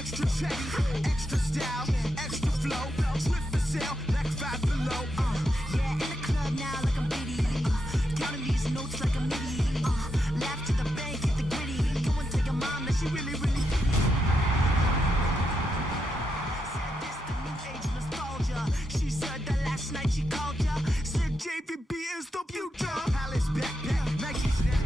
Extra chatty, extra style, extra flow. Swift for sale, like Five Below. Yeah, in the club now like I'm Diddy. Counting these notes like a MIDI. Laugh to the bank, hit the gritty. Go and tell your mom that she really, really did. Said this the new age of nostalgia. She said that last night she called ya. Said JVB is the future. Palace backpack, Nike snap.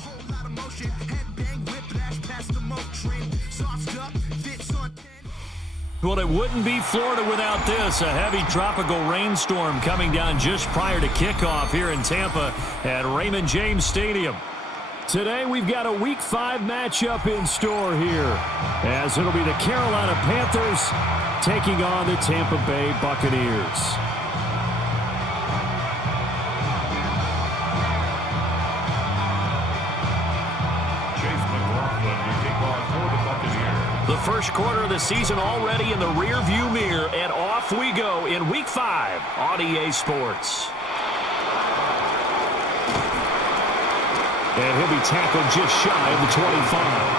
Whole lot of motion, headbang, whiplash, past the moat train. Soft up, fits on 10. Well, it wouldn't be Florida without this. A heavy tropical rainstorm coming down just prior to kickoff here in Tampa at Raymond James Stadium. Today, we've got a Week 5 matchup in store here, as it'll be the Carolina Panthers taking on the Tampa Bay Buccaneers. The first quarter of the season already in the rear-view mirror, and off we go in Week 5 on EA Sports. And he'll be tackled just shy of the 25.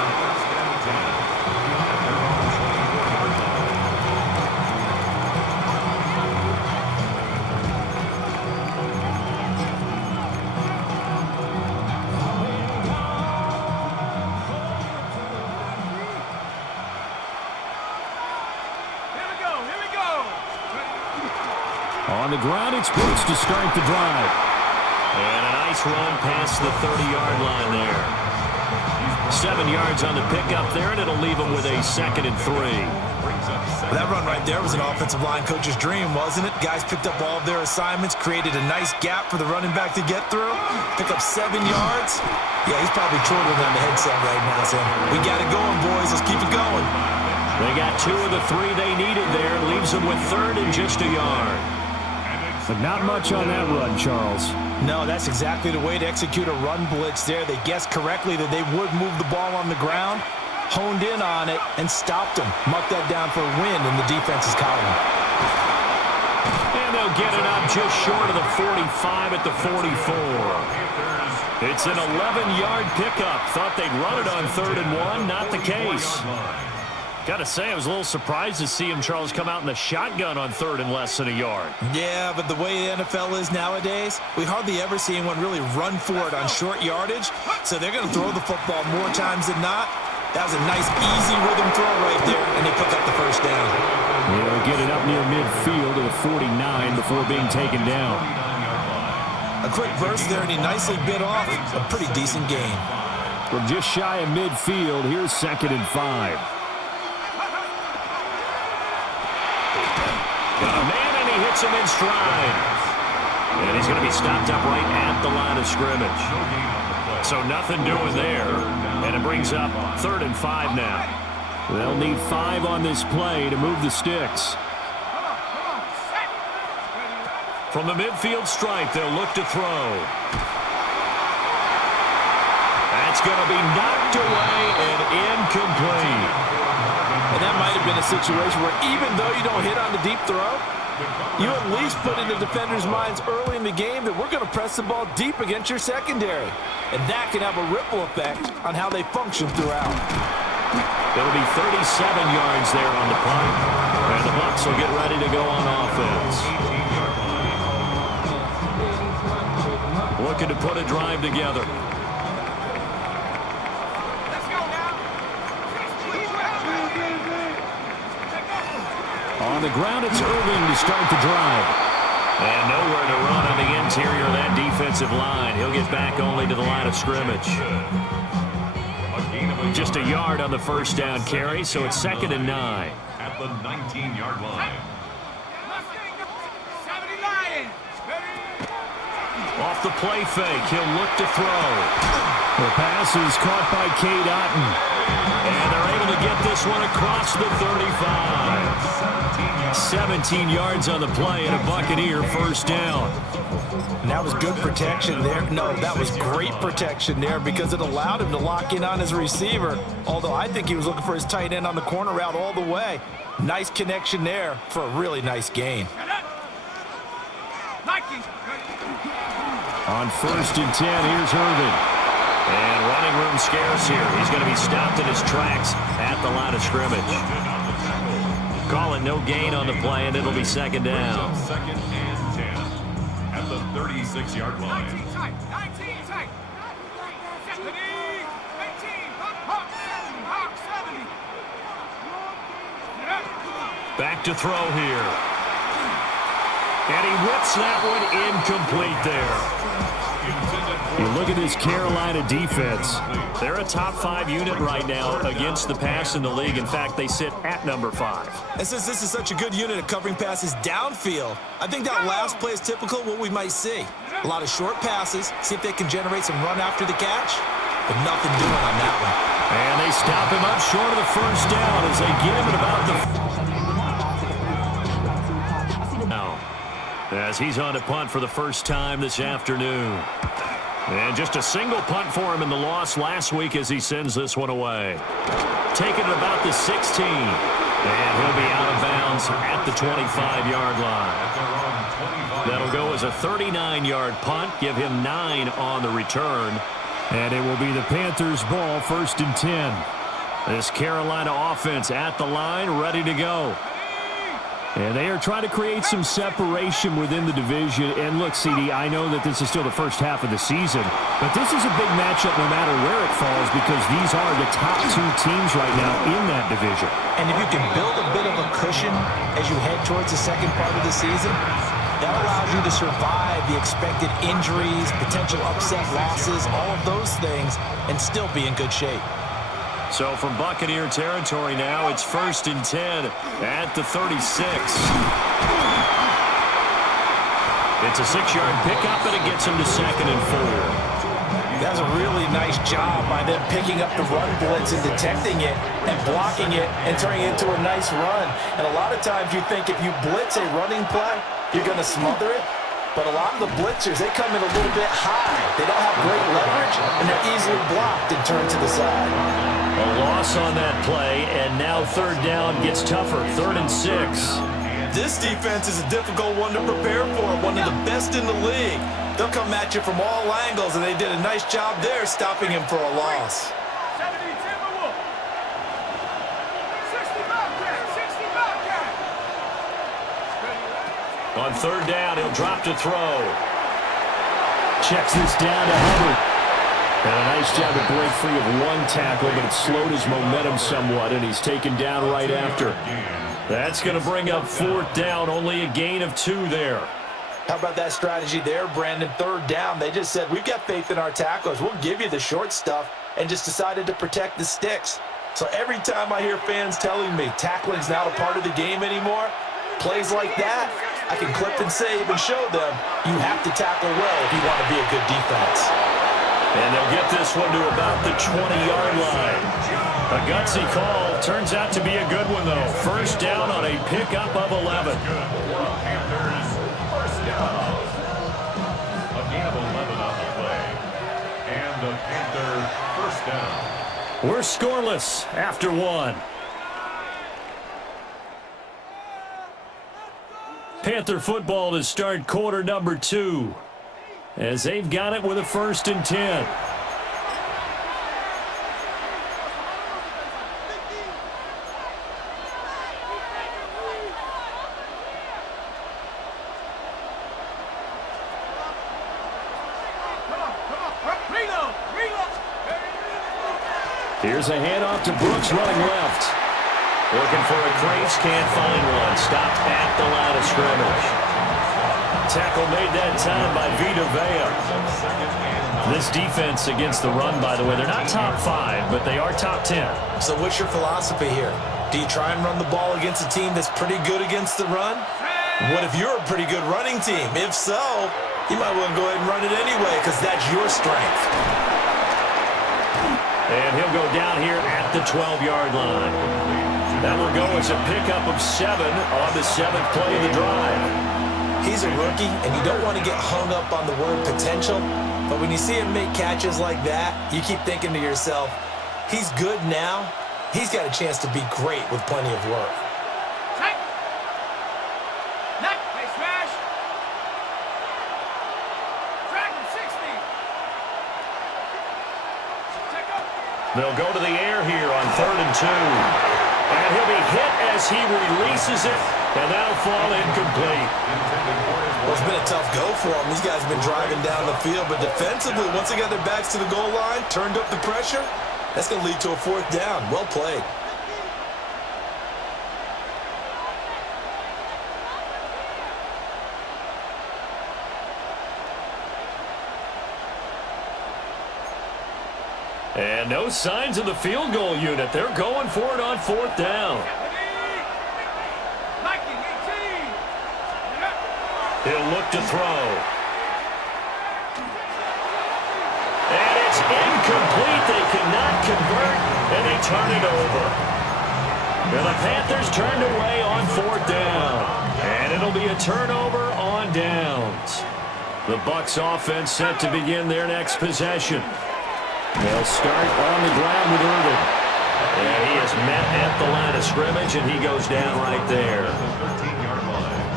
On the ground, it's Bucs to start the drive. And a nice run past the 30-yard line there. 7 yards on the pickup there, and it'll leave them with a 2nd and 3. That run right there was an offensive line coach's dream, wasn't it? Guys picked up all of their assignments, created a nice gap for the running back to get through, pick up 7 yards. Yeah, he's probably chortling on the headset right now, saying, we got it going, boys. Let's keep it going. They got 2 of the 3 they needed there. Leaves them with 3rd and just a yard. But not much on that run, Charles. No, that's exactly the way to execute a run blitz there. They guessed correctly that they would move the ball on the ground, honed in on it, and stopped them. Mark that down for a win in the defense's column. And they'll get it up just short of the 45 at the 44. It's an 11-yard pickup. Thought they'd run it on 3rd and 1. Not the case. Got to say, I was a little surprised to see him, Charles, come out in the shotgun on 3rd and less than a yard. Yeah, but the way the NFL is nowadays, we hardly ever see anyone really run for it on short yardage, so they're going to throw the football more times than not. That was a nice, easy rhythm throw right there, and they pick up the first down. They'll get it up near midfield to the 49 before being taken down. A quick burst there, and he nicely bit off a pretty decent gain. From just shy of midfield, here's 2nd and 5. Got a man, and he hits him in stride. And he's going to be stopped up right at the line of scrimmage. So nothing doing there. And it brings up 3rd and 5 now. They'll need 5 on this play to move the sticks. From the midfield stripe, they'll look to throw. That's going to be knocked away and incomplete. And that might have been a situation where even though you don't hit on the deep throw, you at least put in the defenders' minds early in the game that we're going to press the ball deep against your secondary. And that can have a ripple effect on how they function throughout. It'll be 37 yards there on the punt. And the Bucs will get ready to go on offense. Looking to put a drive together. On the ground, it's Irving to start the drive. And nowhere to run on the interior of that defensive line. He'll get back only to the line of scrimmage. Just a yard on the first down carry, so it's 2nd and 9. At the 19-yard line. Off the play fake, he'll look to throw. The pass is caught by Cade Otton. And they're able to get this one across the 35. 17 yards on the play and a Buccaneer first down. And that was good protection there. No, that was great protection there because it allowed him to lock in on his receiver. Although I think he was looking for his tight end on the corner route all the way. Nice connection there for a really nice gain. On 1st and 10, here's Irvin. And running room scarce here. He's going to be stopped in his tracks at the line of scrimmage. Call it no gain on the play, and it'll be second down. Second and 10 at the 36-yard line. 19 tight. 19 tight. 18. Hawk 70. Back to throw here. And he whips that one incomplete there. You look at this Carolina defense. They're a top 5 unit right now against the pass in the league. In fact, they sit at number 5. And since this is such a good unit at covering passes downfield, I think that last play is typical of what we might see. A lot of short passes, see if they can generate some run after the catch, but nothing doing on that one. And they stop him up short of the first down as they get him at about the... Now, as he's on to punt for the first time this afternoon. And just a single punt for him in the loss last week as he sends this one away. Taking it about the 16. And he'll be out of bounds at the 25-yard line. That'll go as a 39-yard punt, give him 9 on the return. And it will be the Panthers' ball, 1st and 10. This Carolina offense at the line, ready to go. And they are trying to create some separation within the division. And look, CD, I know that this is still the first half of the season, but this is a big matchup no matter where it falls because these are the top 2 teams right now in that division. And if you can build a bit of a cushion as you head towards the second part of the season, that allows you to survive the expected injuries, potential upset losses, all of those things, and still be in good shape. So from Buccaneer territory now, it's 1st and 10 at the 36. It's a 6-yard pickup, and it gets him to 2nd and 4. That's a really nice job by them picking up the run blitz and detecting it and blocking it and turning it into a nice run. And a lot of times you think if you blitz a running play, you're going to smother it. But a lot of the blitzers, they come in a little bit high. They don't have great leverage, and they're easily blocked and turned to the side. A loss on that play, and now 3rd down gets tougher. 3rd and 6. This defense is a difficult one to prepare for, one of the best in the league. They'll come at you from all angles, and they did a nice job there stopping him for a loss. 70 Timberwolf. 60 Bobcat. 60 Bobcat. On 3rd down, he'll drop to throw. Checks this down to Hubbard. And a nice job to break free of one tackle, but it slowed his momentum somewhat, and he's taken down right after. That's going to bring up 4th down, only a gain of 2 there. How about that strategy there, Brandon? 3rd down, they just said, we've got faith in our tacklers. We'll give you the short stuff, and just decided to protect the sticks. So every time I hear fans telling me tackling's not a part of the game anymore, plays like that, I can clip and save and show them you have to tackle well if you want to be a good defense. And they'll get this one to about the 20-yard line. A gutsy call. Turns out to be a good one, though. 1st down on a pickup of 11. Panthers, 1st down. A gain of 11 on the play. And the Panthers, 1st down. We're scoreless after 1. Panther football to start quarter number 2. As they've got it with a 1st and 10. Here's a handoff to Brooks running left. Looking for a crease, can't find one. Stopped at the line of scrimmage. Tackle made that time by Vita Vea. This defense against the run, by the way, they're not top 5, but they are top 10. So what's your philosophy here? Do you try and run the ball against a team that's pretty good against the run? What if you're a pretty good running team? If so, you might want to go ahead and run it anyway because that's your strength. And he'll go down here at the 12-yard line. That will go as a pickup of 7 on the 7th play of the drive. He's a rookie, and you don't want to get hung up on the word potential, but when you see him make catches like that, you keep thinking to yourself, he's good now. He's got a chance to be great with plenty of work. Tight. Neck. Hey, smash. Drag him 60. They'll go to the air here on 3rd and 2. And he'll be hit as he releases it, and that'll fall incomplete. Well, it's been a tough go for them. These guys have been driving down the field, but defensively, once they got their backs to the goal line, turned up the pressure, that's going to lead to a 4th down. Well played. And no signs of the field goal unit. They're going for it on 4th down. He'll look to throw. And it's incomplete. They cannot convert, and they turn it over. And the Panthers turned away on 4th down. And it'll be a turnover on downs. The Bucs offense set to begin their next possession. They'll start on the ground with Irvin. And he is met at the line of scrimmage, and he goes down right there.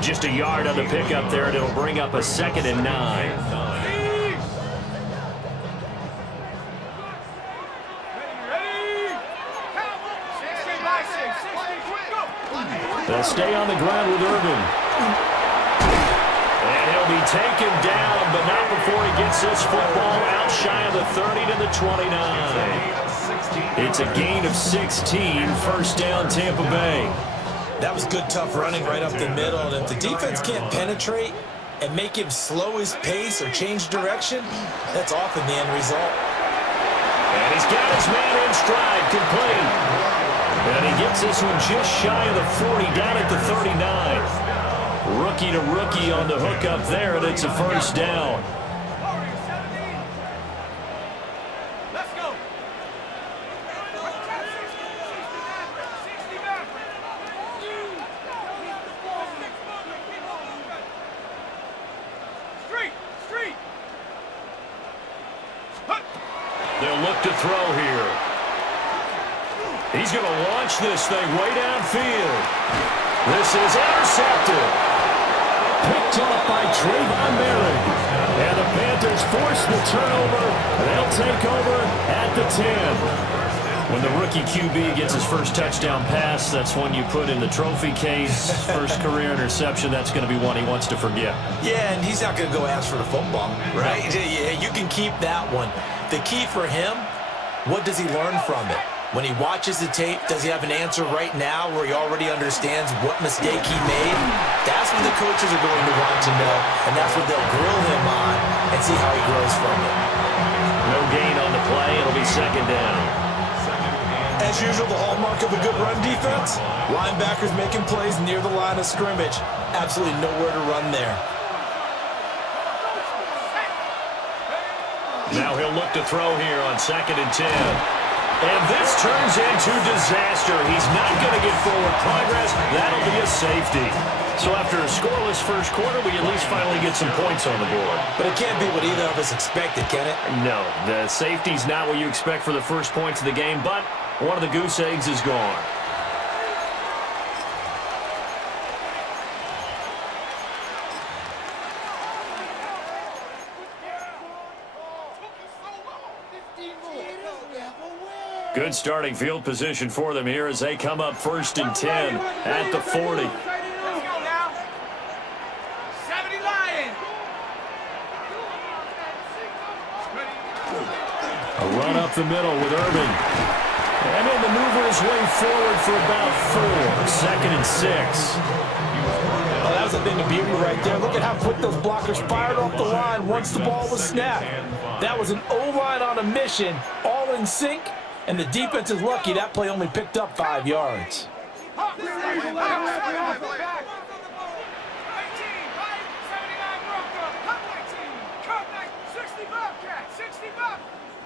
Just a yard on the pickup there, and it'll bring up a 2nd and 9. They'll stay on the ground with Irvin. And he'll be taken down, but not before he gets this football out shy of the 30 to the 29. It's a gain of 16, 1st down Tampa Bay. That was good, tough running right up the middle. And if the defense can't penetrate and make him slow his pace or change direction, that's often the end result. And he's got his man in stride, complete. And he gets this one just shy of the 40, down at the 39. Rookie to rookie on the hook up there, and it's a 1st down. Let's go. Street. They'll look to throw here. He's going to launch this thing way downfield. This is intercepted. Picked off by Trayvon Merrick. And the Panthers force the turnover. They'll take over at the 10. When the rookie QB gets his first touchdown pass, that's one you put in the trophy case. First career interception, that's going to be one he wants to forget. Yeah, and he's not going to go ask for the football, right? Yeah, you can keep that one. The key for him, what does he learn from it? When he watches the tape, does he have an answer right now where he already understands what mistake he made? That's what the coaches are going to want to know, and that's what they'll grill him on and see how he grows from it. No gain on the play. It'll be 2nd down. As usual, the hallmark of a good run defense, linebackers making plays near the line of scrimmage. Absolutely nowhere to run there. Now he'll look to throw here on 2nd and 10. And this turns into disaster. He's not going to get forward progress. That'll be a safety. So after a scoreless first quarter, we at least finally get some points on the board. But it can't be what either of us expected, can it? No, the safety's not what you expect for the first points of the game, but one of the goose eggs is gone. Good starting field position for them here as they come up 1st and 10 at the 40. Let's go now. 70 Lions. A run up the middle with Irving. And he'll maneuver his way forward for about 4. 2nd and 6. Oh, that was a thing of beauty right there. Look at how quick those blockers fired off the line once the ball was snapped. That was an O-line on a mission, all in sync, and the defense is lucky that play only picked up 5 yards.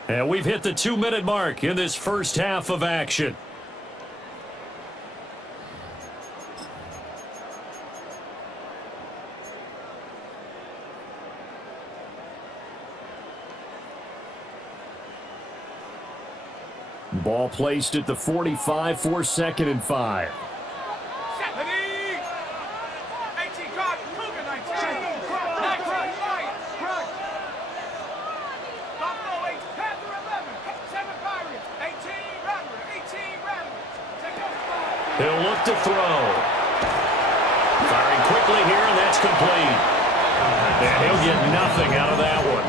And we've hit the 2-minute mark in this first half of action. Ball placed at the 45 for 2nd and 5. throw. Firing quickly here, and that's complete. And he'll get nothing out of that one.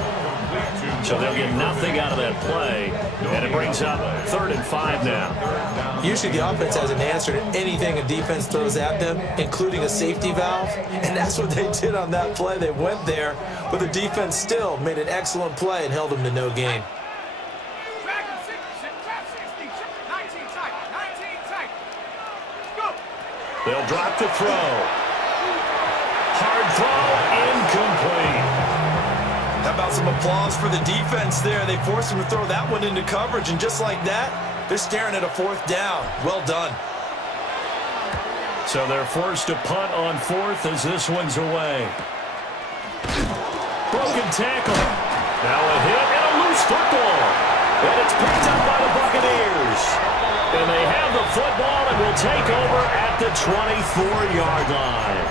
So they'll get nothing out of that play, and it brings up 3rd and 5 now. Usually the offense has an answer to anything a defense throws at them, including a safety valve, and that's what they did on that play. They went there, but the defense still made an excellent play and held them to no gain. They'll drop the throw. Hard throw, incomplete. How about some applause for the defense there? They forced him to throw that one into coverage, and just like that, they're staring at a 4th down. Well done. So they're forced to punt on 4th as this one's away. Broken tackle. Now a hit and a loose football. And it's picked up by the Buccaneers. And they have the football and will take over at the 24-yard line.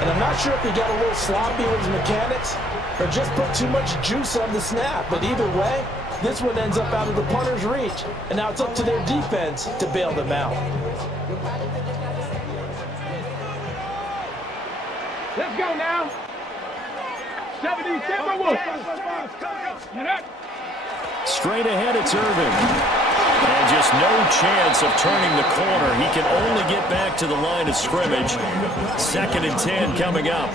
And I'm not sure if he got a little sloppy with his mechanics or just put too much juice on the snap. But either way, this one ends up out of the punter's reach. And now it's up to their defense to bail them out. Let's go now. 77. Straight ahead, it's Irving. And just no chance of turning the corner. He can only get back to the line of scrimmage. 2nd and 10 coming up.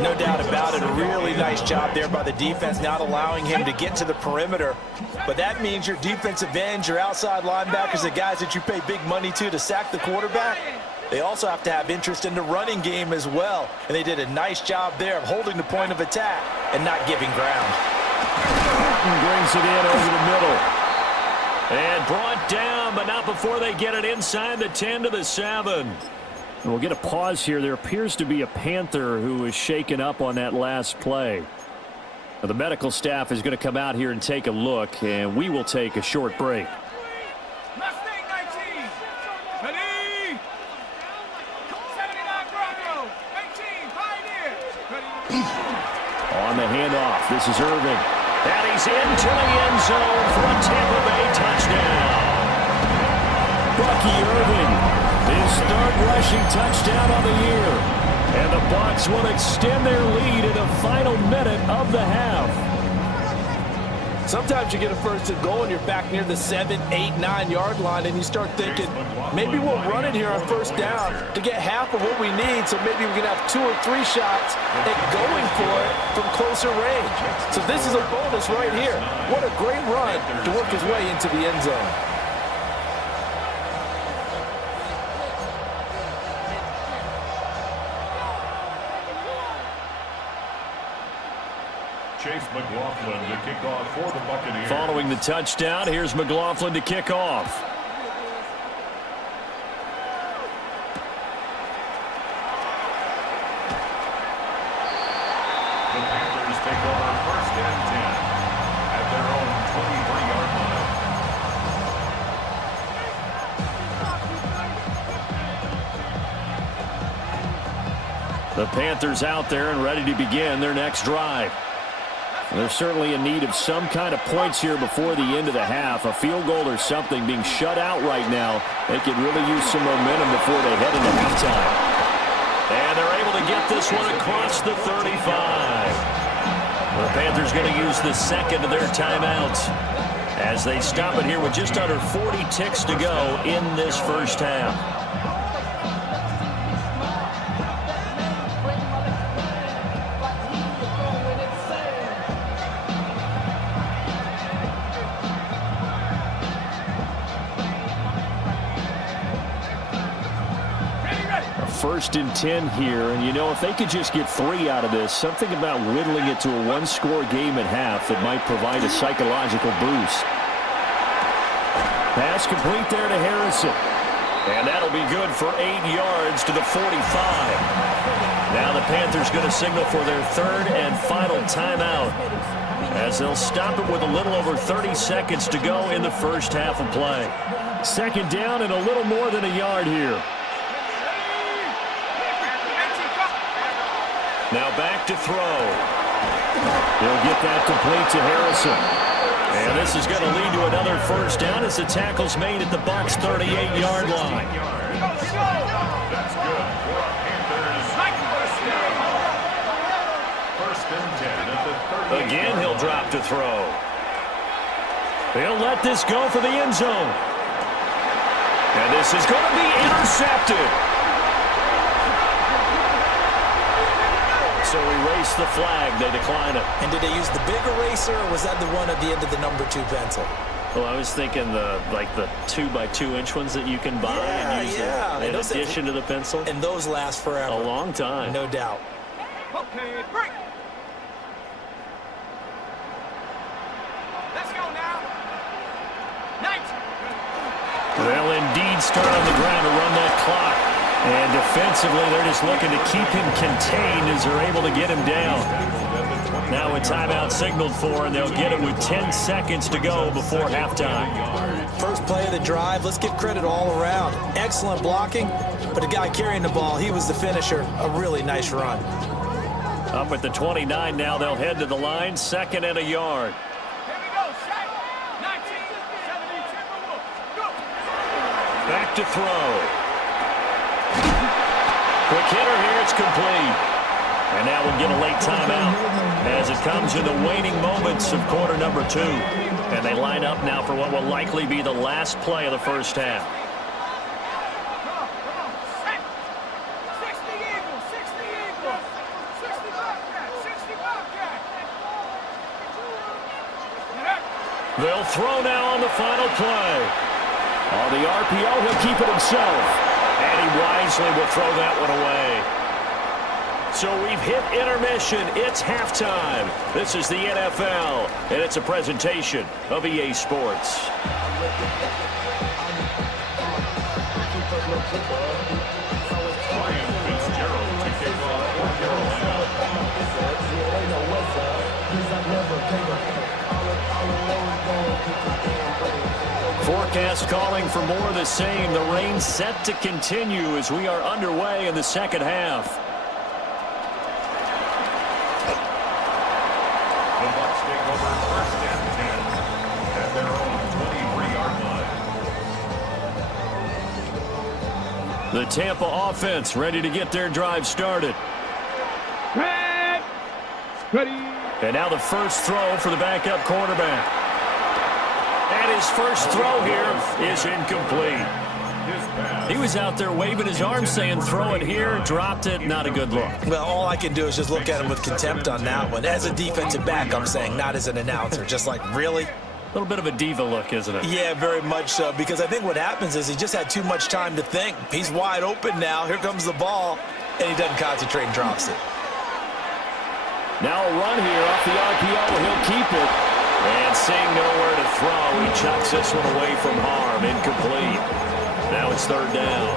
No doubt about it. A really nice job there by the defense, not allowing him to get to the perimeter. But that means your defensive ends, your outside linebackers, the guys that you pay big money to sack the quarterback, they also have to have interest in the running game as well. And they did a nice job there of holding the point of attack and not giving ground. Patton brings it in over the middle. And brought down, but not before they get it inside the 10 to the 7. And we'll get a pause here. There appears to be a Panther who is shaken up on that last play. Now, the medical staff is going to come out here and take a look, and we will take a short break. Mustang 19. Ready. 79 Bronco. 18 Pioneer. On the handoff, this is Irving. And he's into the end zone for a Tampa Bay touchdown. Bucky Irving, his 3rd rushing touchdown on the year. And the Bucs will extend their lead in the final minute of the half. Sometimes you get a 1st and goal and you're back near the 7, 8, 9-yard line, and you start thinking, maybe we'll run it here on 1st down to get half of what we need, so maybe we can have 2 or 3 shots at going for it from closer range. So this is a bonus right here. What a great run to work his way into the end zone. Chase McLaughlin to kick off for the Buccaneers. Following the touchdown, here's McLaughlin to kick off. The Panthers take over 1st and 10 at their own 23-yard line. The Panthers out there and ready to begin their next drive. They're certainly in need of some kind of points here before the end of the half. A field goal or something, being shut out right now. They could really use some momentum before they head into halftime. And they're able to get this one across the 35. The Panthers going to use the 2nd of their timeouts as they stop it here with just under 40 ticks to go in this 1st half. First and 10 here, and you know, if they could just get 3 out of this, something about whittling it to a 1-score game at half that might provide a psychological boost. Pass complete there to Harrison. And that'll be good for 8 yards to the 45. Now the Panthers going to signal for their 3rd and final timeout, as they'll stop it with a little over 30 seconds to go in the 1st half of play. 2nd down and a little more than a yard here. Now back to throw. He'll get that complete to Harrison. And this is going to lead to another 1st down as the tackle's made at the Bucs' 38-yard line. That's good for a Panthers first down. First and 10 at the 30. Again, he'll drop to throw. He'll let this go for the end zone. And this is going to be intercepted. So erase the flag. They decline it. And did they use the big eraser, or was that the one at the end of the number 2 pencil? Well, I was thinking the 2x2-inch ones that you can buy and use in addition to the pencil. And those last forever. A long time. No doubt. Okay, break. Let's go now. 19. They'll indeed start on the ground to run that clock. And defensively, they're just looking to keep him contained as they're able to get him down. Now a timeout signaled for, and they'll get it with 10 seconds to go before halftime. First play of the drive, let's give credit all around. Excellent blocking, but the guy carrying the ball, he was the finisher. A really nice run. Up at the 29 now, they'll head to the line, 2nd and a yard. Here we go, set. 19, 70, Timberwolves. Go. Back to throw. Quick hitter here, it's complete. And now we'll get a late timeout as it comes in the waning moments of quarter number 2. And they line up now for what will likely be the last play of the first half. Come on, set. 60 Eagles, 60 Eagles. 60 Bobcats, 60 Bobcats. Get up. They'll throw now on the final play. On the RPO, he'll keep it himself. And he wisely will throw that one away. So we've hit intermission. It's halftime. This is the NFL, and it's a presentation of EA Sports. Ryan Fitzgerald to kick off for Carolina. Forecast calling for more of the same. The rain set to continue as we are underway in the second half. The Bucs take over first and 10 at their own 23-yard line. The Tampa offense ready to get their drive started. Red. Ready. And now the first throw for the backup quarterback. And his first throw here is incomplete. He was out there waving his arms saying, throw it here, dropped it, not a good look. Well, all I can do is just look at him with contempt on that one. As a defensive back, I'm saying, not as an announcer. Just like, really? A little bit of a diva look, isn't it? Yeah, very much so, because I think what happens is he just had too much time to think. He's wide open now. Here comes the ball, and he doesn't concentrate and drops it. Now a run here off the RPO. He'll keep it. And seeing nowhere to throw, he chucks this one away from harm. Incomplete. Now it's 3rd down.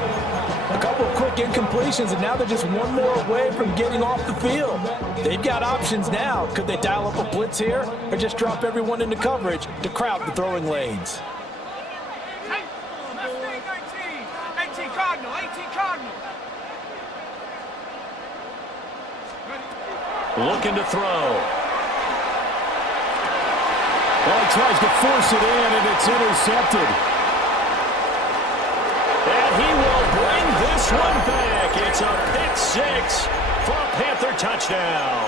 A couple of quick incompletions, and now they're just one more away from getting off the field. They've got options now. Could they dial up a blitz here or just drop everyone into coverage to crowd the throwing lanes? Hey, Mustang 19. 18 Cardinal, 18 Cardinal. Looking to throw. Well, he tries to force it in, and it's intercepted. And he will bring this one back. It's a pick-6 for a Panther touchdown.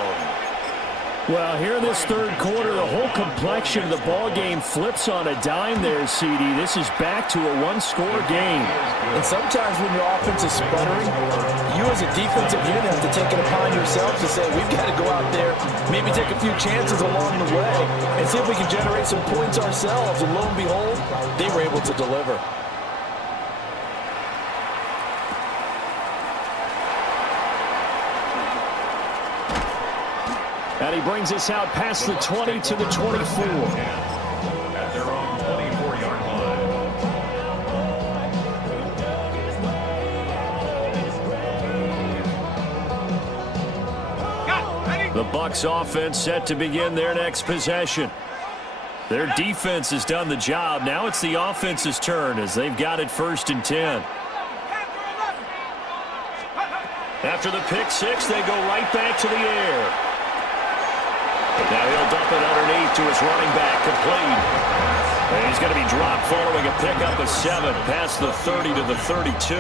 Well, here in this 3rd quarter, the whole complexion of the ball game flips on a dime there, CD. This is back to a one-score game. And sometimes when your offense is sputtering, you as a defensive unit have to take it upon yourself to say, we've got to go out there, maybe take a few chances along the way, and see if we can generate some points ourselves. And lo and behold, they were able to deliver. And he brings us out past the 20 to the 24. At their own 24-yard line. The Bucs offense set to begin their next possession. Their defense has done the job. Now it's the offense's turn as they've got it 1st and 10. After the pick-6, they go right back to the air. Now he'll dump it underneath to his running back, complete. And he's going to be dropped following a pickup of 7 past the 30 to the 32.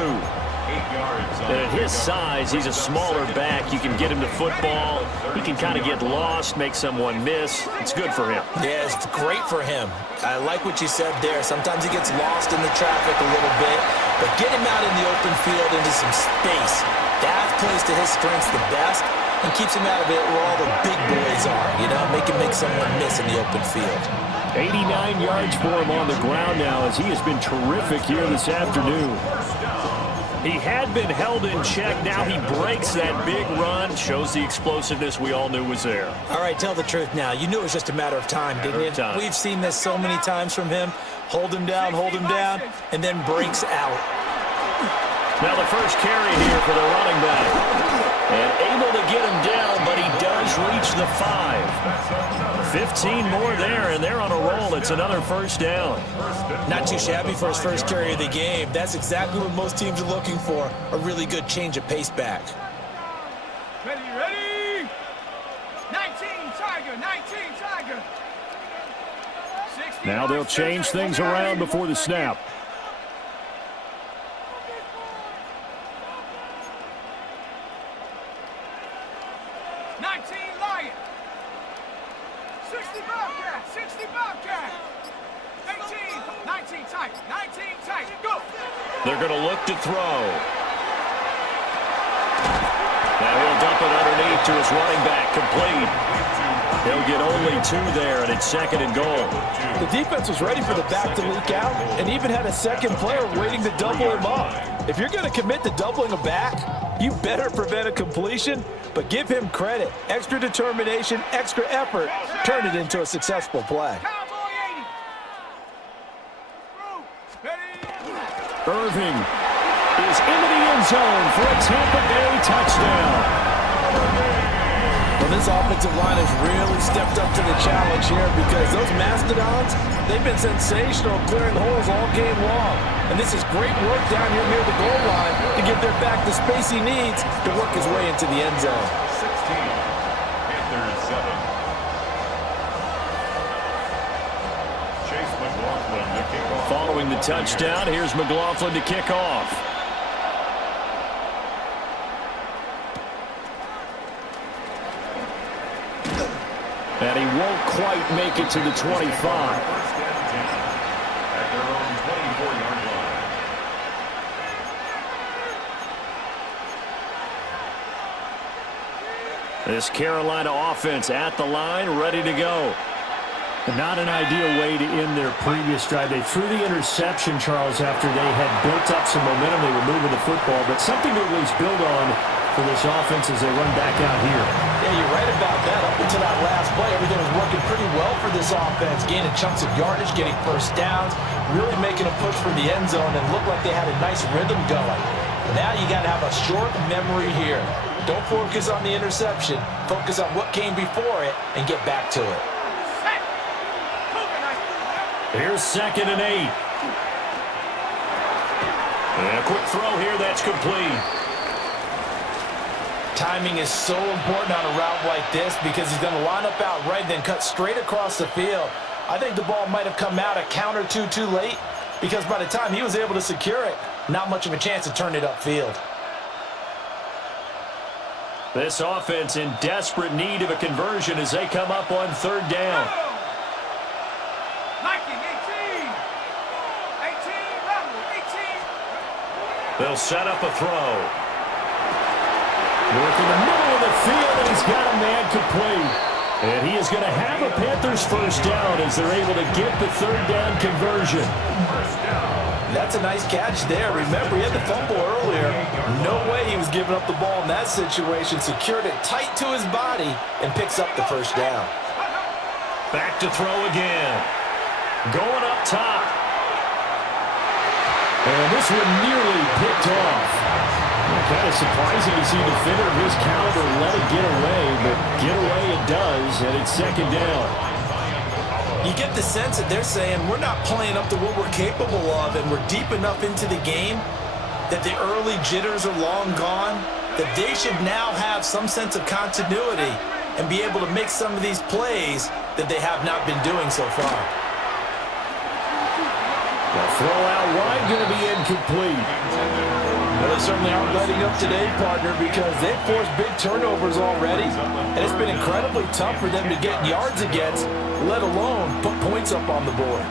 8 yards. And at his size, he's a smaller back. You can get him to football. He can kind of get lost, make someone miss. It's good for him. Yeah, it's great for him. I like what you said there. Sometimes he gets lost in the traffic a little bit, but get him out in the open field into some space. That plays to his strengths the best and keeps him out of it where all the big boys are, you know, make him make someone miss in the open field. 89 yards for him on the ground now as he has been terrific here this afternoon. He had been held in check. Now he breaks that big run, shows the explosiveness we all knew was there. All right, tell the truth now. You knew it was just a matter of time, didn't you? Time. We've seen this so many times from him. Hold him down, and then breaks out. Now the first carry here for the running back. And able to get him down, but he does reach the 5. 15 more there, and they're on a roll. It's another first down. Not too shabby for his first carry of the game. That's exactly what most teams are looking for, a really good change of pace back. Ready, ready. 19 Tiger, 19 Tiger. 60 Now they'll change things around before the snap. They're going to look to throw. Now he'll dump it underneath to his running back, complete. He'll get only 2 there, and it's 2nd and goal. The defense was ready for the back to leak out and even had a second player waiting to double him up. If you're going to commit to doubling a back, you better prevent a completion, but give him credit. Extra determination, extra effort, turn it into a successful play. Irving is into the end zone for a Tampa Bay touchdown. Well, this offensive line has really stepped up to the challenge here because those Mastodons, they've been sensational clearing holes all game long. And this is great work down here near the goal line to give their back the space he needs to work his way into the end zone. 16, Panthers 7. Following the touchdown, here's McLaughlin to kick off. And he won't quite make it to the 25. First and 10 at their own 24-yard line. This Carolina offense at the line, ready to go. Not an ideal way to end their previous drive. They threw the interception, Charles, after they had built up some momentum. They were moving the football, but something to at least build on for this offense as they run back out here. Yeah, you're right about that. Up until that last play, everything was working pretty well for this offense, gaining chunks of yardage, getting first downs, really making a push for the end zone, and looked like they had a nice rhythm going. Now you got to have a short memory here. Don't focus on the interception. Focus on what came before it and get back to it. Here's 2nd and 8. And a quick throw here, that's complete. Timing is so important on a route like this because he's going to line up out right and then cut straight across the field. I think the ball might have come out a count or two too late because by the time he was able to secure it, not much of a chance to turn it upfield. This offense in desperate need of a conversion as they come up on 3rd down. They'll set up a throw. Work in the middle of the field, and he's got a man complete. And he is going to have a Panthers first down as they're able to get the 3rd down conversion. That's a nice catch there. Remember, he had the fumble earlier. No way he was giving up the ball in that situation. Secured it tight to his body and picks up the first down. Back to throw again. Going up top. And this one nearly picked off. Kind of surprising to see a defender of his caliber let it get away, but get away it does, and it's 2nd down. You get the sense that they're saying we're not playing up to what we're capable of, and we're deep enough into the game that the early jitters are long gone, that they should now have some sense of continuity and be able to make some of these plays that they have not been doing so far. Throw out wide, going to be incomplete. Well, they certainly aren't letting up today, partner, because they've forced big turnovers already, and it's been incredibly tough for them to get yards against, let alone put points up on the board.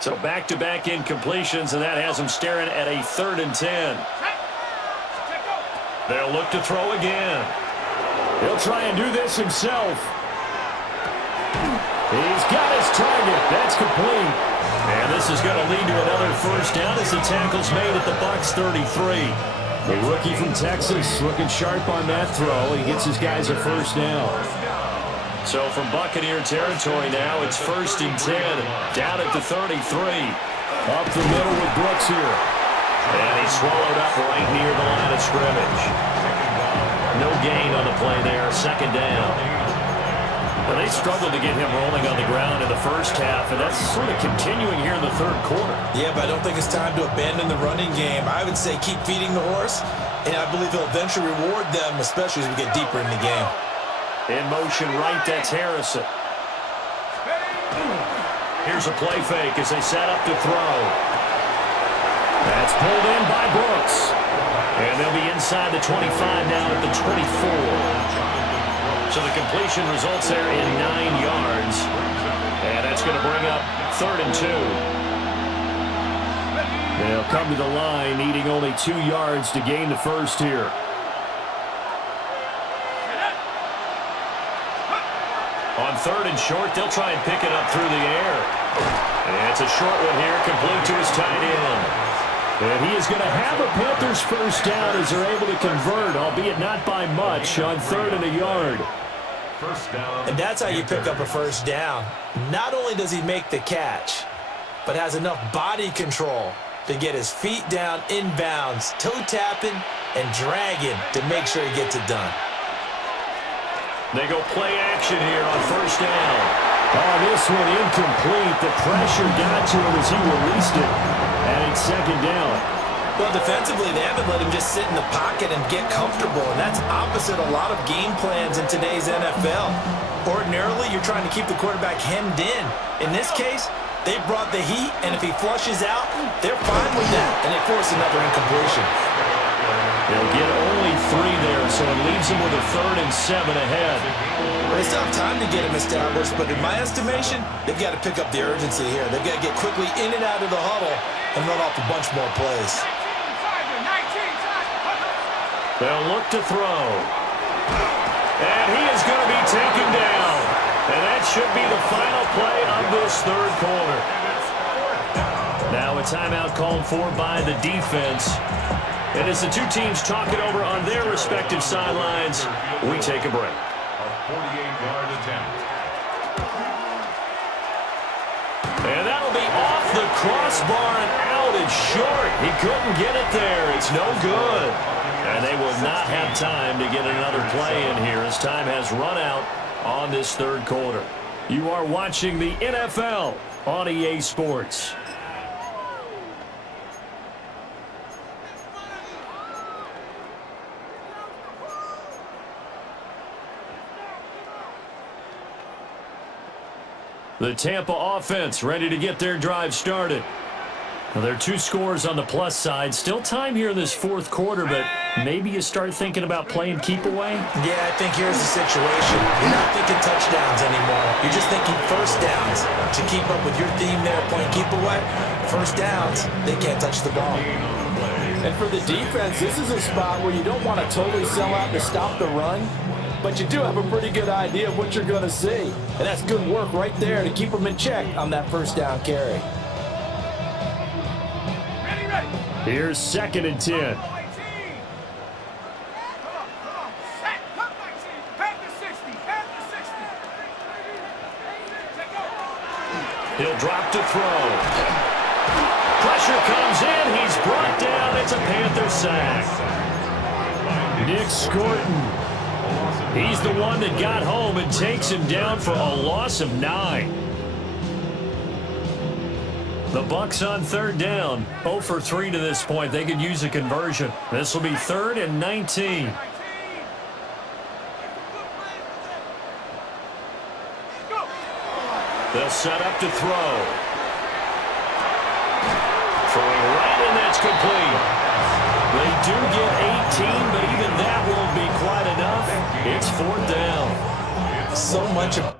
So back-to-back incompletions, and that has them staring at a 3rd and 10. They'll look to throw again. He'll try and do this himself. He's got his target. That's complete. And this is going to lead to another first down as the tackle's made at the Bucs 33. The rookie from Texas looking sharp on that throw. He gets his guys a first down. So from Buccaneer territory now, it's 1st and 10, down at the 33. Up the middle with Brooks here. And he's swallowed up right near the line of scrimmage. No gain on the play there, 2nd down. Well, they struggled to get him rolling on the ground in the first half, and that's sort of continuing here in the 3rd quarter. Yeah, but I don't think it's time to abandon the running game. I would say keep feeding the horse, and I believe he'll eventually reward them, especially as we get deeper in the game. In motion right, that's Harrison. Here's a play fake as they set up to throw. That's pulled in by Brooks. And they'll be inside the 25 now at the 24. So the completion results there in 9 yards. And that's going to bring up 3rd and 2. They'll come to the line needing only 2 yards to gain the first here. On 3rd and short, they'll try and pick it up through the air. And it's a short one here, complete to his tight end. And he is going to have a Panthers first down as they're able to convert, albeit not by much, on 3rd and a yard. First down. And that's how you pick up a first down. Not only does he make the catch, but has enough body control to get his feet down inbounds, toe tapping and dragging to make sure he gets it done. They go play action here on 1st down. Oh, this one incomplete. The pressure got to him as he released it. And it's 2nd down. Well, defensively, they haven't let him just sit in the pocket and get comfortable, and that's opposite a lot of game plans in today's NFL. Ordinarily, you're trying to keep the quarterback hemmed in. In this case, they brought the heat, and if he flushes out, they're fine with that, and they force another incompletion. They'll get only 3 there, so it leaves them with a 3rd and 7 ahead. They still have time to get him established, but in my estimation, they've got to pick up the urgency here. They've got to get quickly in and out of the huddle and run off a bunch more plays. They'll look to throw. And he is going to be taken down. And that should be the final play of this 3rd quarter. Now a timeout called for by the defense. And as the 2 teams talk it over on their respective sidelines, we take a break. A 48-yard attempt. And that'll be off the crossbar and out and short. He couldn't get it there. It's no good. And they will not have time to get another play in here as time has run out on this 3rd quarter. You are watching the NFL on EA Sports. The Tampa offense ready to get their drive started. Well, there are 2 scores on the plus side. Still time here in this 4th quarter, but maybe you start thinking about playing keep away? Yeah, I think here's the situation. You're not thinking touchdowns anymore. You're just thinking first downs. To keep up with your theme there, playing keep away, first downs, they can't touch the ball. And for the defense, this is a spot where you don't want to totally sell out to stop the run, but you do have a pretty good idea of what you're going to see. And that's good work right there to keep them in check on that first down carry. Here's 2nd and 10. He'll drop to throw. Pressure comes in. He's brought down. It's a Panther sack. Nick Scorton. He's the one that got home and takes him down for a loss of 9. The Bucs on 3rd down. 0 for 3 to this point. They could use a conversion. This will be 3rd and 19. They'll set up to throw. Throwing right, and that's complete. They do get 18, but even that won't be quite enough. It's 4th down. So much of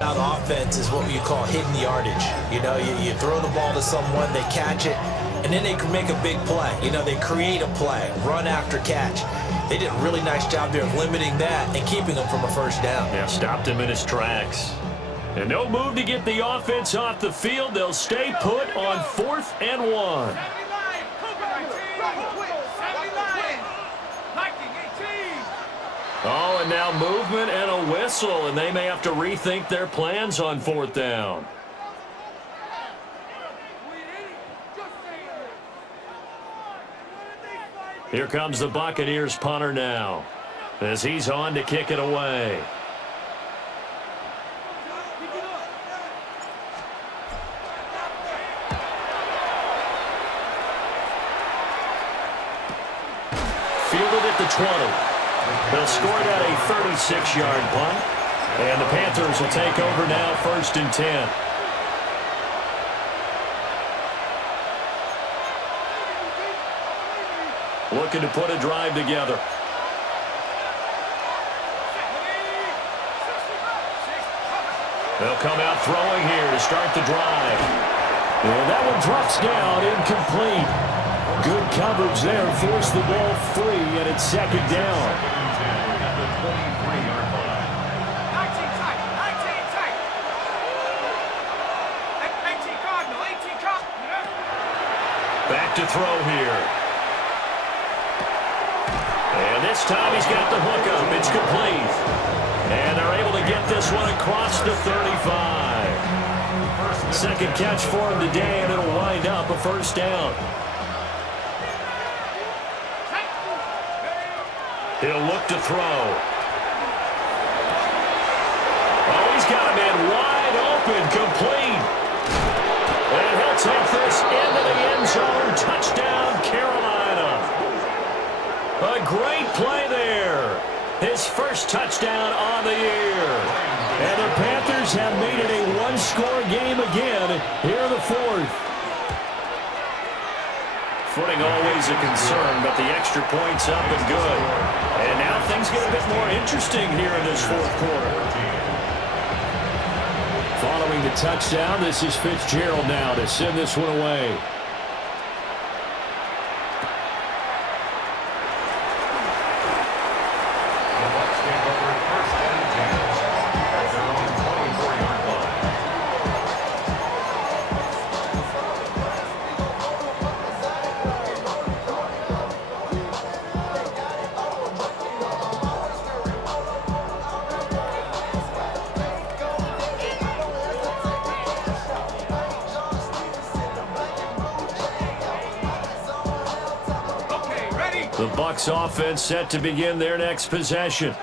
offense is what you call hidden yardage. You know, you throw the ball to someone, they catch it, and then they can make a big play. You know, they create a play, run after catch. They did a really nice job there of limiting that and keeping him from a first down. Yeah, stopped him in his tracks. And no move to get the offense off the field. They'll stay put on 4th and 1. Oh, and now movement and a whistle, and they may have to rethink their plans on 4th down. Here comes the Buccaneers punter now, as he's on to kick it away. Fielded at the 20. They'll score it at a 36-yard punt. And the Panthers will take over now, 1st and 10. Looking to put a drive together. They'll come out throwing here to start the drive. And that one drops down, incomplete. Good coverage there, forced the ball free, and it's 2nd down. Back to throw here. And this time he's got the hook up. It's complete. And they're able to get this one across the 35. 2nd catch for him today, and it'll wind up a 1st down. He'll look to throw. Oh, he's got a man wide open, complete. And he'll take this into the end zone. Touchdown, Carolina. A great play there. His first touchdown on the year. And the Panthers have made it a one-score game again here in the 4th. Footing always a concern, but the extra point's up and good. And now things get a bit more interesting here in this 4th quarter. Following the touchdown, this is Fitzgerald now to send this one away. The Bucs offense set to begin their next possession.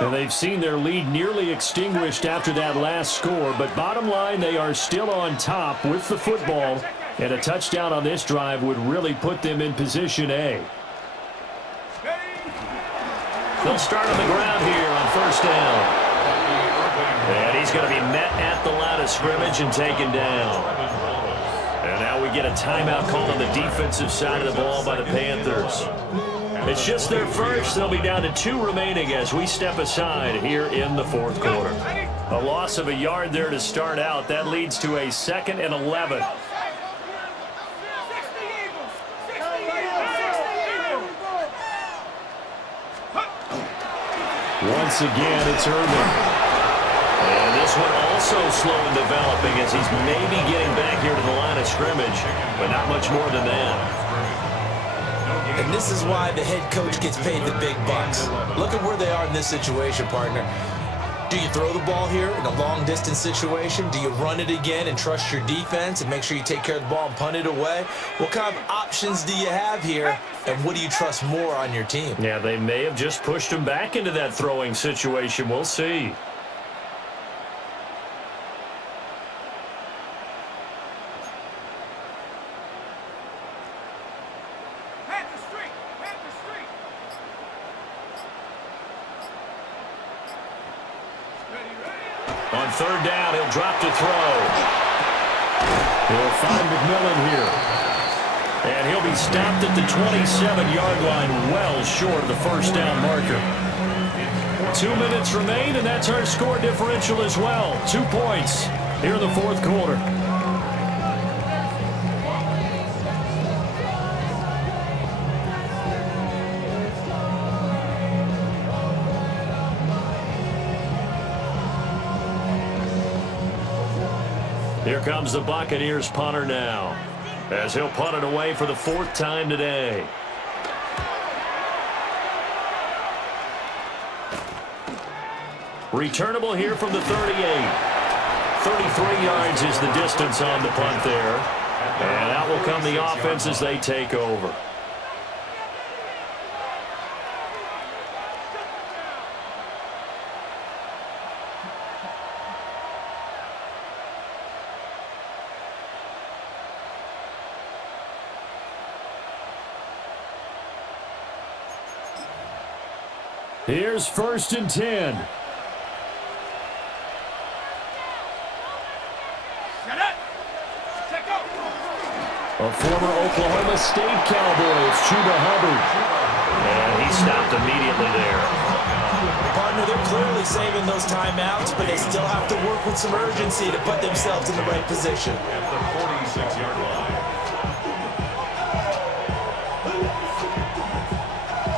And they've seen their lead nearly extinguished after that last score, but bottom line, they are still on top with the football, and a touchdown on this drive would really put them in position A. They'll start on the ground here on 1st down. And he's going to be met at the line of scrimmage and taken down. And now we get a timeout call on the defensive side of the ball by the Panthers. It's just their first. They'll be down to 2 remaining as we step aside here in the 4th quarter. A loss of a yard there to start out. That leads to a 2nd and 11. Once again, it's Irvin. And This one also slow in developing as he's maybe getting back here to the line of scrimmage, but not much more than that. And this is why the head coach gets paid the big bucks. Look at where they are in this situation, partner. Do you throw the ball here in a long-distance situation? Do you run it again and trust your defense and make sure you take care of the ball and punt it away? What kind of options do you have here, and what do you trust more on your team? Yeah, they may have just pushed him back into that throwing situation. We'll see. Panther Street! Panther Street! Ready, ready! On third down, he'll drop to throw. He'll find McMillan here. And he'll be stopped at the 27-yard line, well short of the first down marker. 2 minutes remain, and that's our score differential as well. 2 points here in the fourth quarter. Here comes the Buccaneers punter now, as he'll punt it away for the 4th time today. Returnable here from the 38. 33 yards is the distance on the punt there. And out will come the offense as they take over. Here's 1st and 10. A former Oklahoma State Cowboy, it's Chuba Hubbard. And he stopped immediately there. Partner, they're clearly saving those timeouts, but they still have to work with some urgency to put themselves in the right position. At the 46-yard line.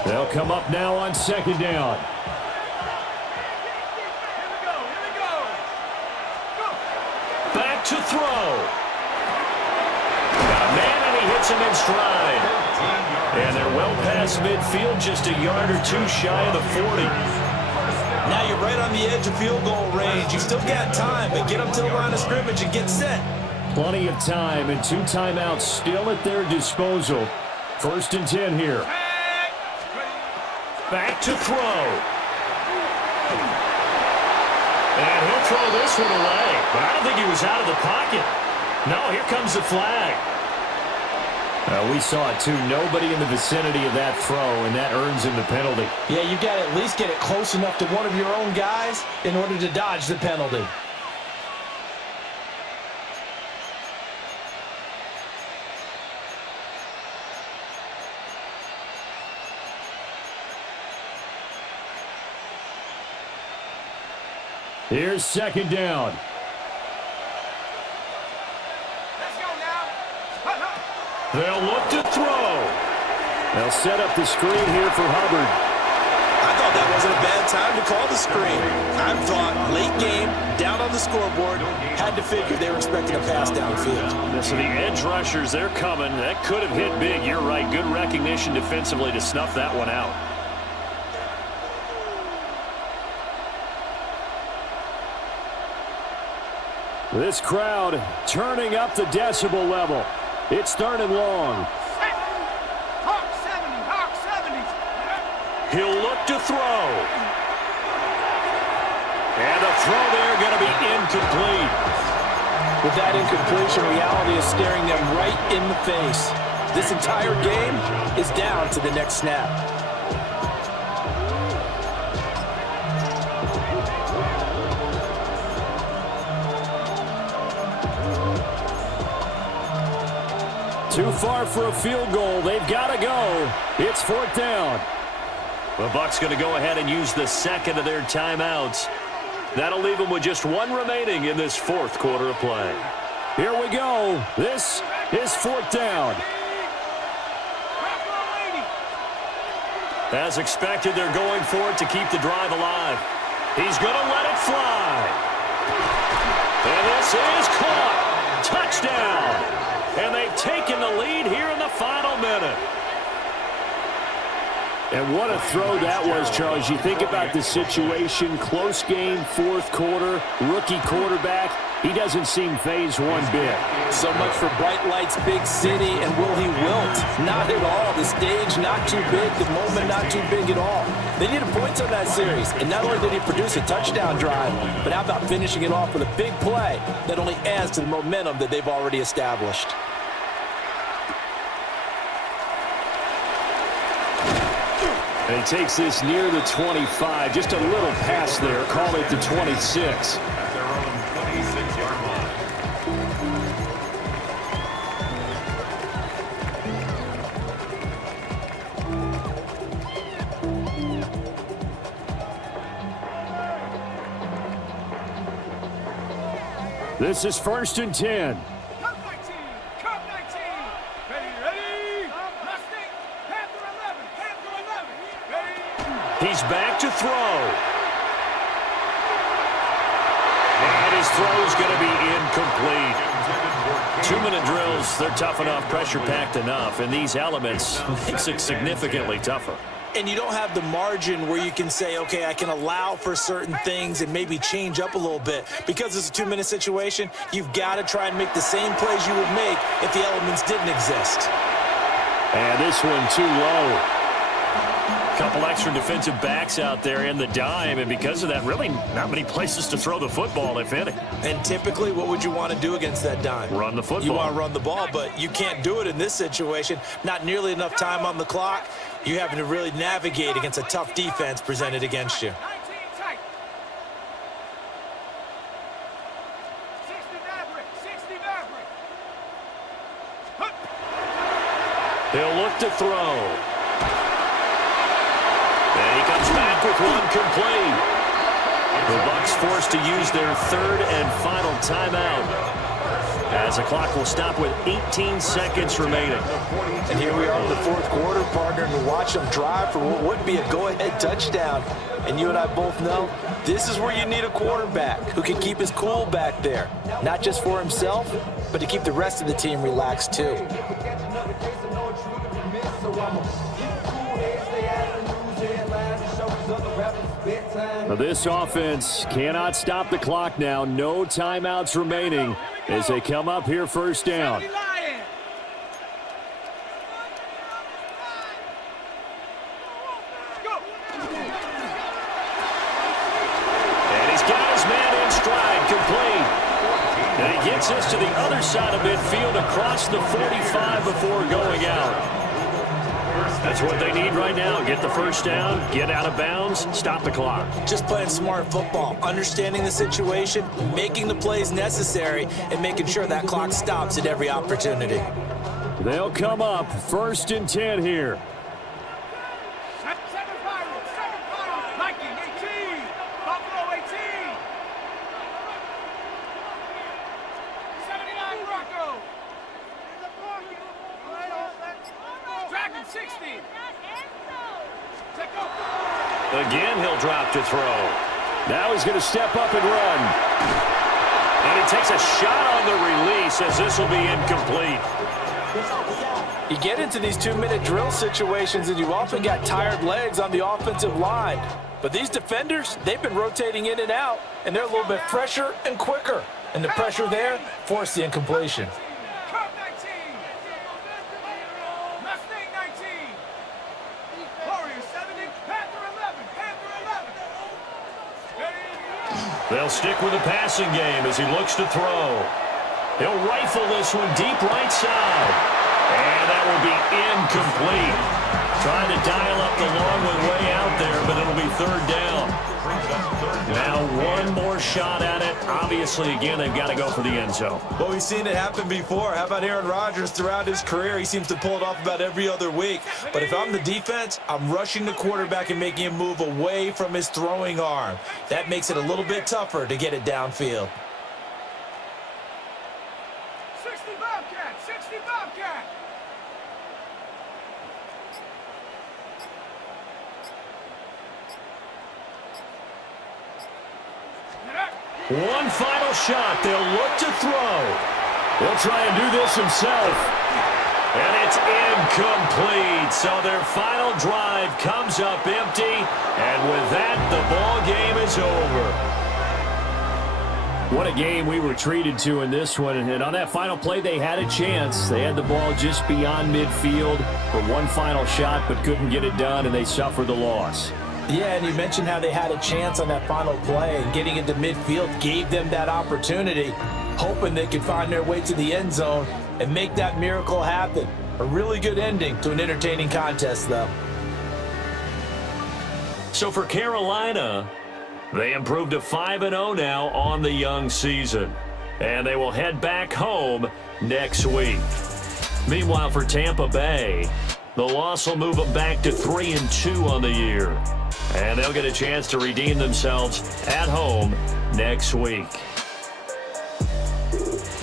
They'll come up now on 2nd down. Back to throw. Got a man, and he hits him in stride. And they're well past midfield, just a yard or two shy of the 40. Now you're right on the edge of field goal range. You still got time, but get up to the line of scrimmage and get set. Plenty of time, and 2 timeouts still at their disposal. 1st and 10 here. Back to throw. And he'll throw this one away. But I don't think he was out of the pocket. No, here comes the flag. We saw it, too. Nobody in the vicinity of that throw, and that earns him the penalty. Yeah, you got to at least get it close enough to one of your own guys in order to dodge the penalty. Here's 2nd down. Let's go now. They'll look to throw. They'll set up the screen here for Hubbard. I thought that wasn't a bad time to call the screen. I thought late game, down on the scoreboard, had to figure they were expecting a pass downfield. So the edge rushers, they're coming. That could have hit big. You're right. Good recognition defensively to snuff that one out. This crowd turning up the decibel level. It's 3rd and long. Hawk 70, Hawk 70. He'll look to throw. And the throw there going to be incomplete. With that incompletion, reality is staring them right in the face. This entire game is down to the next snap. Too far for a field goal. They've got to go. It's 4th down. The Bucs going to go ahead and use the 2nd of their timeouts. That'll leave them with just 1 remaining in this 4th quarter of play. Here we go. This is 4th down. As expected, they're going for it to keep the drive alive. He's going to let it fly. And this is caught. Touchdown. And they've taken the lead here in the final minute. And what a throw that was, Charles. You think about the situation, close game, fourth quarter, rookie quarterback. He doesn't seem phased one bit. So much for bright lights, big city, and will he wilt? Not at all. The stage not too big, the moment not too big at all. They needed points on that series, and not only did he produce a touchdown drive, but how about finishing it off with a big play that only adds to the momentum that they've already established. And he takes this near the 25, just a little pass there, call it the 26. At their own 26-yard line. This is 1st and 10. Cup 19. Cup 19. Ready. Mustang. Panther 11. Panther 11. Ready. He's back to throw. And his throw's going to be incomplete. 2-minute drills, they're tough enough, pressure-packed enough, and these elements makes it significantly tougher. And you don't have the margin where you can say, okay, I can allow for certain things and maybe change up a little bit. Because it's a 2-minute situation, you've got to try and make the same plays you would make if the elements didn't exist. And this one too low. Couple extra defensive backs out there in the dime, and because of that, really not many places to throw the football, if any. And typically, what would you want to do against that dime? Run the football. You want to run the ball, but you can't do it in this situation. Not nearly enough time on the clock. You're having to really navigate against a tough defense presented against you. 19 tight. 60 Maverick. 60 Maverick. He'll look to throw. And he comes back with one complete. The Bucs forced to use their third and final timeout, as the clock will stop with 18 seconds remaining. And here we are in the fourth quarter, partner, and to watch them drive for what would be a go-ahead touchdown. And you and I both know this is where you need a quarterback who can keep his cool back there. Not just for himself, but to keep the rest of the team relaxed too. Now this offense cannot stop the clock now. No timeouts remaining as they come up here first down. Lion. Go. And he's got his man in stride, complete. And he gets us to the other side of midfield across the 45 before going out. That's what they need right now. Get the first down, get out of bounds, stop the clock. Just playing smart football, understanding the situation, making the plays necessary, and making sure that clock stops at every opportunity. They'll come up 1st and 10 here. 7 Pirates. 7 Pirates. Viking 18. Buffalo 18. 79 Bronco. Dragon 60. Take over. Again, he'll drop to throw. Now he's going to step up and run. And he takes a shot on the release as this will be incomplete. You get into these 2-minute drill situations and you've often got tired legs on the offensive line. But these defenders, they've been rotating in and out, and they're a little bit fresher and quicker. And the pressure there forced the incompletion. Cup 19. Mustang 19. Warriors 70. Panther 11. Panther 11. Ready. They'll stick with the passing game as he looks to throw. He'll rifle this one deep right side. And that will be incomplete. Trying to dial up the long one way out there, but it'll be third down. Now one more shot at it. Obviously, again, they've got to go for the end zone. Well, we've seen it happen before. How about Aaron Rodgers throughout his career? He seems to pull it off about every other week. But if I'm the defense, I'm rushing the quarterback and making him move away from his throwing arm. That makes it a little bit tougher to get it downfield. 60 Bobcat. 60 Bobcat. One final shot. They'll look to throw. He'll try and do this himself. And it's incomplete. So their final drive comes up empty. And with that, the ball game is over. What a game we were treated to in this one. And on that final play, they had a chance. They had the ball just beyond midfield for one final shot, but couldn't get it done, and they suffered the loss. Yeah, and you mentioned how they had a chance on that final play, and getting into midfield gave them that opportunity, hoping they could find their way to the end zone and make that miracle happen. A really good ending to an entertaining contest, though. So for Carolina, they improved to 5-0 now on the young season, and they will head back home next week. Meanwhile, for Tampa Bay, the loss will move them back to 3-2 on the year, and they'll get a chance to redeem themselves at home next week.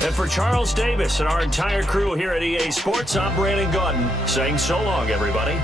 And for Charles Davis and our entire crew here at EA Sports, I'm Brandon Gaudin saying so long, everybody.